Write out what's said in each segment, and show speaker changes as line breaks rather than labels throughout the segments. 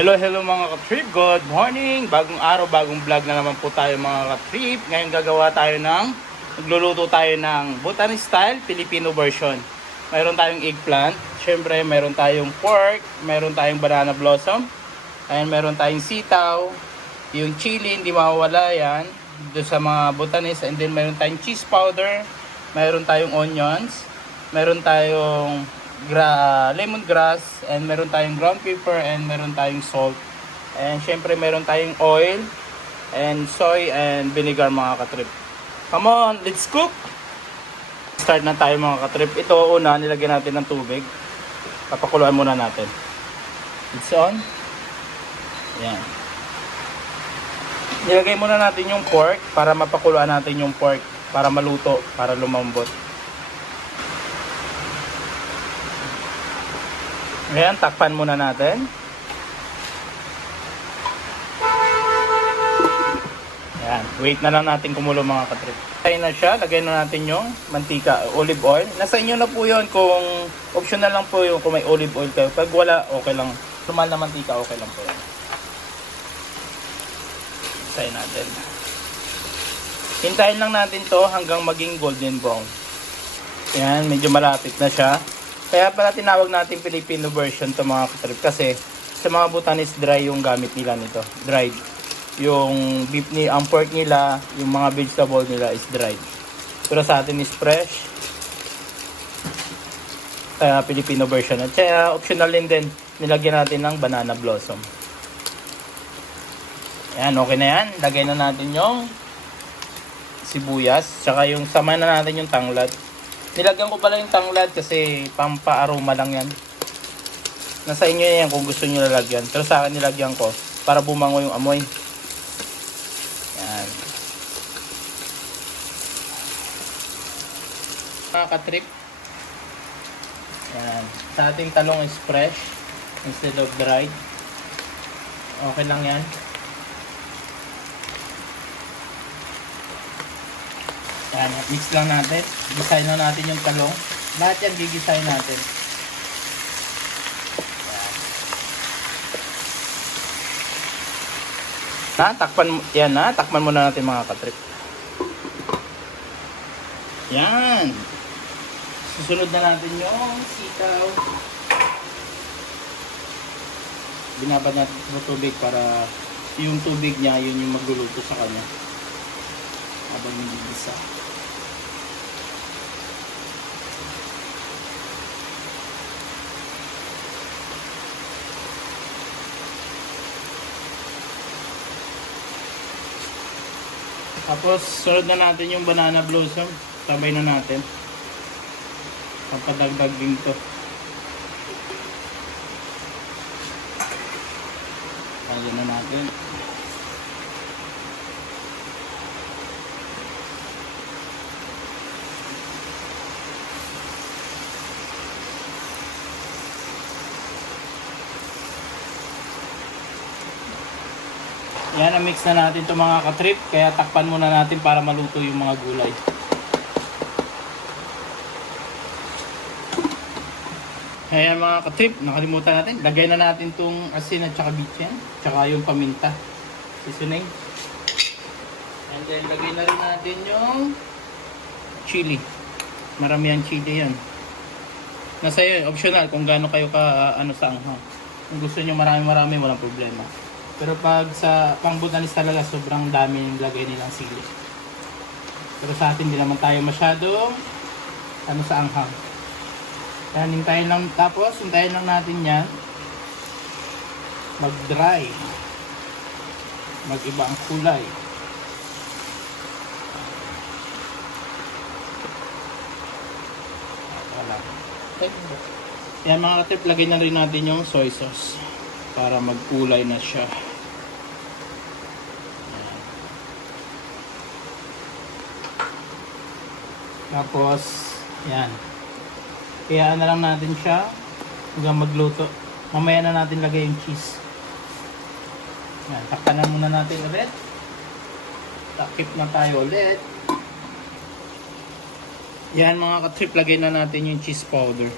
Hello, hello mga ka-trip. Good morning. Bagong araw, bagong vlog na naman po tayo mga ka-trip. Ngayon gagawa tayo ng, nagluluto tayo ng Bhutanese style Filipino version. Mayroon tayong eggplant. Siyempre, mayroon tayong pork. Mayroon tayong banana blossom. Ayan, mayroon tayong sitaw. Yung chili, hindi mawawala yan. Doon sa mga Bhutanese. And then, mayroon tayong cheese powder. Mayroon tayong onions. Mayroon tayong gra lemongrass and meron tayong ground pepper and meron tayong salt. And syempre meron tayong oil and soy and vinegar mga katrip. Come on, let's cook! Start na tayo mga katrip. Ito una, nilagyan natin ng tubig. Papakuluan muna natin. It's on. Yan. Nilagay muna natin yung pork para mapakuluan natin yung pork para maluto, para lumambot. Ngayon, takpan muna natin. Ayan, wait na lang natin kumulo mga katrip. Lagay na siya, lagay na natin yung mantika, olive oil. Nasa inyo na po yun kung optional lang po yung kung may olive oil kayo. Pag wala, okay lang. Sumal na mantika, okay lang po yan. Isayin natin. Hintayin lang natin to hanggang maging golden brown. Yan, medyo malapit na siya. Kaya pala tinawag natin Filipino version to mga katrip kasi sa mga Bhutanese dry yung gamit nila nito. Dried. Yung beef ni, ang pork nila, yung mga vegetable nila is dried. Pero sa atin is fresh. Kaya Filipino version. At kaya optional din din, nilagyan natin ng banana blossom. Yan, okay na yan. Lagay na natin yung sibuyas. Tsaka yung sama na natin yung tanglad. Nilagyan ko pala yung tanglad kasi pampa-aroma lang yan. Nasa inyo yan kung gusto nyo lalagyan. Pero sa akin nilagyan ko para bumango yung amoy. Yan. Mga katrip. Yan. Sa ating talong is fresh instead of dried. Okay lang yan. Yan, mix lang natin. Gisahin na natin yung talong. Lahat yan gigisahin natin. Na, takpan yan na, takpan muna natin mga katrip. Yan. Susunod na natin yung sitaw. Binabad natin sa tubig para yung tubig niya, yun yung magluluto sa kanya. Habang nililisa. Tapos, sunod na natin yung banana blossom. Sabay na natin. Papadagdag din to. Lagyan na natin. Yan, na-mix na natin itong mga katrip. Kaya takpan muna natin para maluto yung mga gulay. Ayan mga katrip, nakalimutan natin. Lagay na natin itong asin at saka bitchin. Tsaka yung paminta. Seasoning. And then lagay na rin natin yung chili. Marami ang chili yan. Nasa iyo, optional kung gaano kayo ka ah, ano sa anghang. Kung gusto niyo marami-marami, walang problema. Pero pag sa pang talaga, sobrang dami yung lagay nilang sili. Pero sa atin, hindi naman tayo masyadong ano sa anghang. Kaya hintayin lang, tapos hintayin lang natin yan mag-dry. Mag-iba ang kulay. Wala. Yan mga katip, lagay na rin natin yung soy sauce para magkulay na siya. Tapos, yan. Kaya na lang natin siya hanggang magluto. Mamaya na natin lagay yung cheese. Yan, takpan na muna natin ulit. Takip na tayo ulit. Yan mga katrip, lagay na natin yung cheese powder.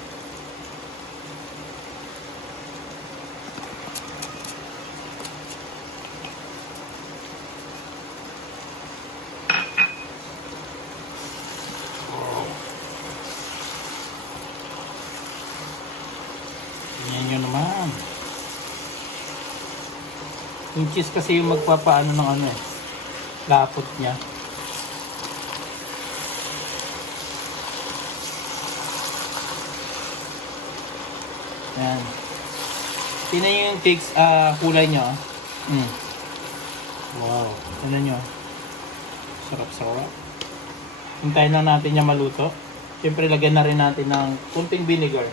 Yung cheese kasi yung magpapaano ng ano eh. Lapot niya. Ayan. Tingnan nyo yung cakes, ah, kulay nyo. ah. Mm. Wow. Tingnan nyo. Sarap-sarap. Hintayin lang natin niya maluto. Siyempre, lagyan na rin natin ng kunting vinegar.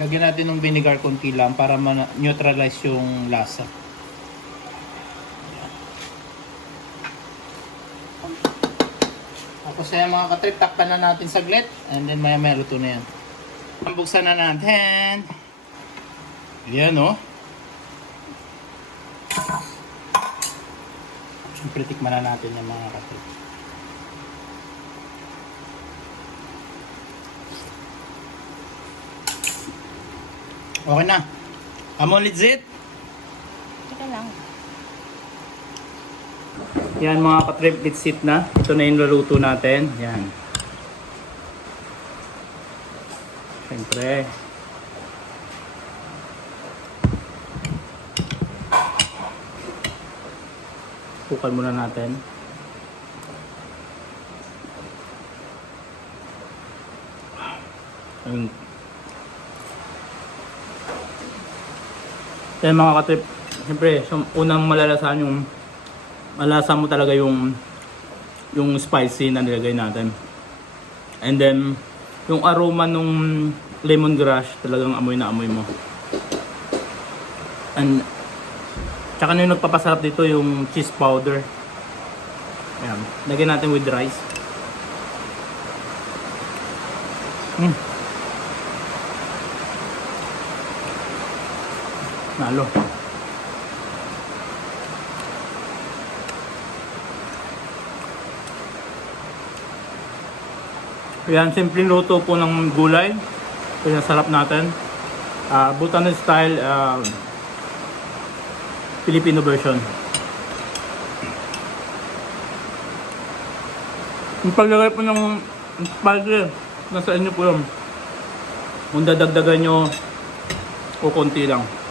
Lagyan natin ng vinegar konti lang para ma-neutralize yung lasa. Tapos ayan mga katrip, takpan na natin saglit. And then maya maya luto na yan. Buksan na natin. Ayan o. Oh. Siyempre tikman na natin yung mga katrip. Okay na. Amon legit.
Teka lang.
Yan mga katrip, litsit na. Ito na yung luluto natin. Yan. Siyempre. Sukan muna natin. Ayun. Yan mga katrip, siyempre, so, unang malalasahan yung malasa mo talaga yung yung spicy na nilagay natin. And then, yung aroma nung lemongrass, talagang amoy na amoy mo. And, tsaka na yung nagpapasarap dito yung cheese powder. Ayan, lagyan natin with rice. Mm. Nalo. Ayan, simpleng luto po ng gulay. Kaya sarap natin. Ah, Bhutanese style ah, Filipino version. Yung paglagay po ng spicy, nasa inyo po yun. Kung dadagdagan nyo o konti lang.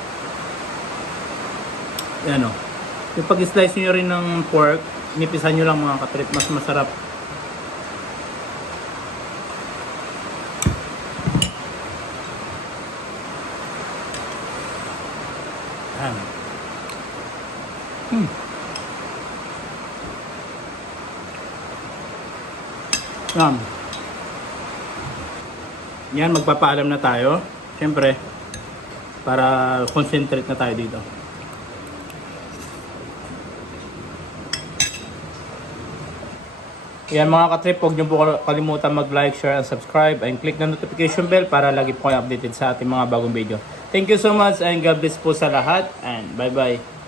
Ayan o. Yung pag-slice nyo rin ng pork, nipisan nyo lang mga katrip, mas masarap. Ayan. Hmm. Yan. Yan, magpapaalam na tayo. Siyempre, para concentrate na tayo dito. Yan mga katrip, huwag niyo po kalimutan mag-like, share, and subscribe and click na notification bell para lagi po kayo updated sa ating mga bagong video. Thank you so much and God bless po sa lahat and bye-bye.